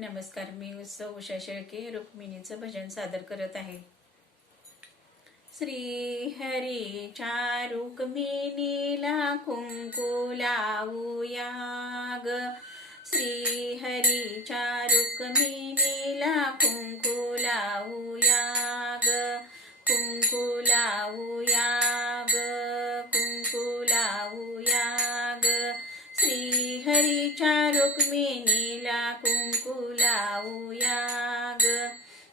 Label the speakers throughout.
Speaker 1: नमस्कार मी उत्सव उषा शेळके रुक्मिणीचं भजन सादर करत आहे. श्री हरी रुक्मिणीला कुंकू लावूया ग. श्री हरीच्या रुक्मिणीला कुंकू लावूया ग. कुंकू लावूया ग. कुंकू लावूया ग. श्री हरीच्या रुक्मिणीला कुंकू लावूया ग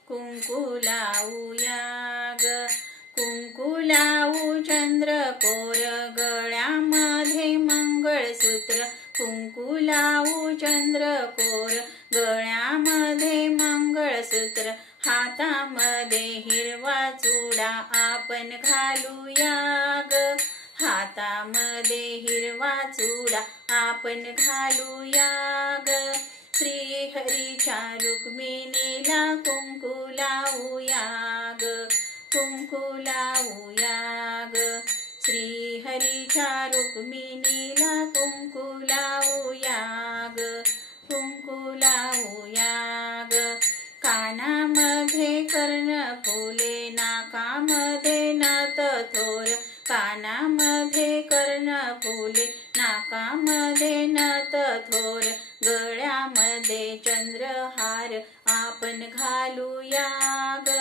Speaker 1: कुंकू लावूया ग कुंकू लावू चंद्रकोर गळ्यामध्ये मंगळसूत्र. कुंकू लावू चंद्रकोर गळ्यामध्ये मंगळसूत्र. हातामध्ये हिरवा चुडा आपण घालूया ग हातामध्ये हिरवा चुडा आपण घालूया ग श्री हरीच्या रुक्मिणीला कुंकू लावूया ग कुंकू लावूया ग श्री हरीच्या रुक्मिणीला कुंकू लावूया ग कुंकू लावूया ग कानामध्ये कर्ण फुले हार आपण घालूया ग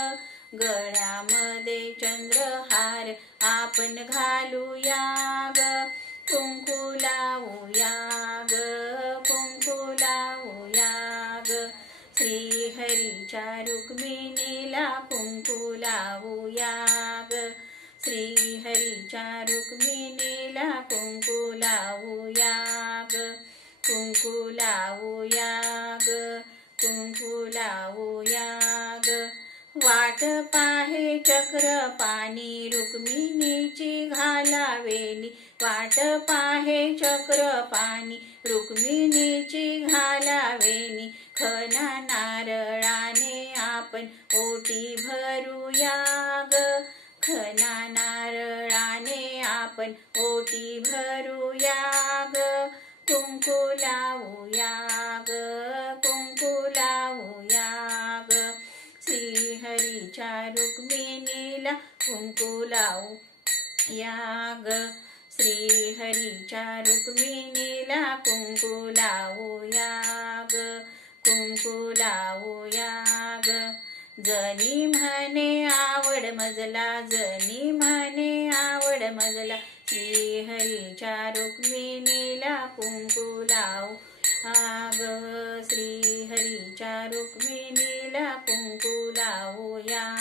Speaker 1: गळ्यामध्ये चंद्रहार आपण घालूया ग कुंकू लावूया ग कुंकू लावूया ग श्रीहरीच्या रुक्मिणीला कुंकू लावूया ग श्रीहरीच्या रुक्मिणीला कुंकू लावूया बोलावूया लावूया ग वाट पाहे चक्र पाणी रुक्मिणीची घालावेली वाट पाहे चक्र पाणी रुक्मिणीची घालावेली खना नारळाने आपण ओटी भरूया ग खना नारळाने आपण ओटी भरूया ग कुंकू लावूया हरीच्या रुक्मिणीला कुंकू लावू या ग श्रीहरीच्या रुक्मिणीला कुंकू लावूया ग कुंकू लावूया ग जनी म्हणे आवड मजला जनी म्हणे आवड मजला. श्रीहरीच्या रुक्मिणीला कुंकू लावू आग श्रीहरीच्या रुक्मिणीला कुंकू लावूया ग कुंकू लावू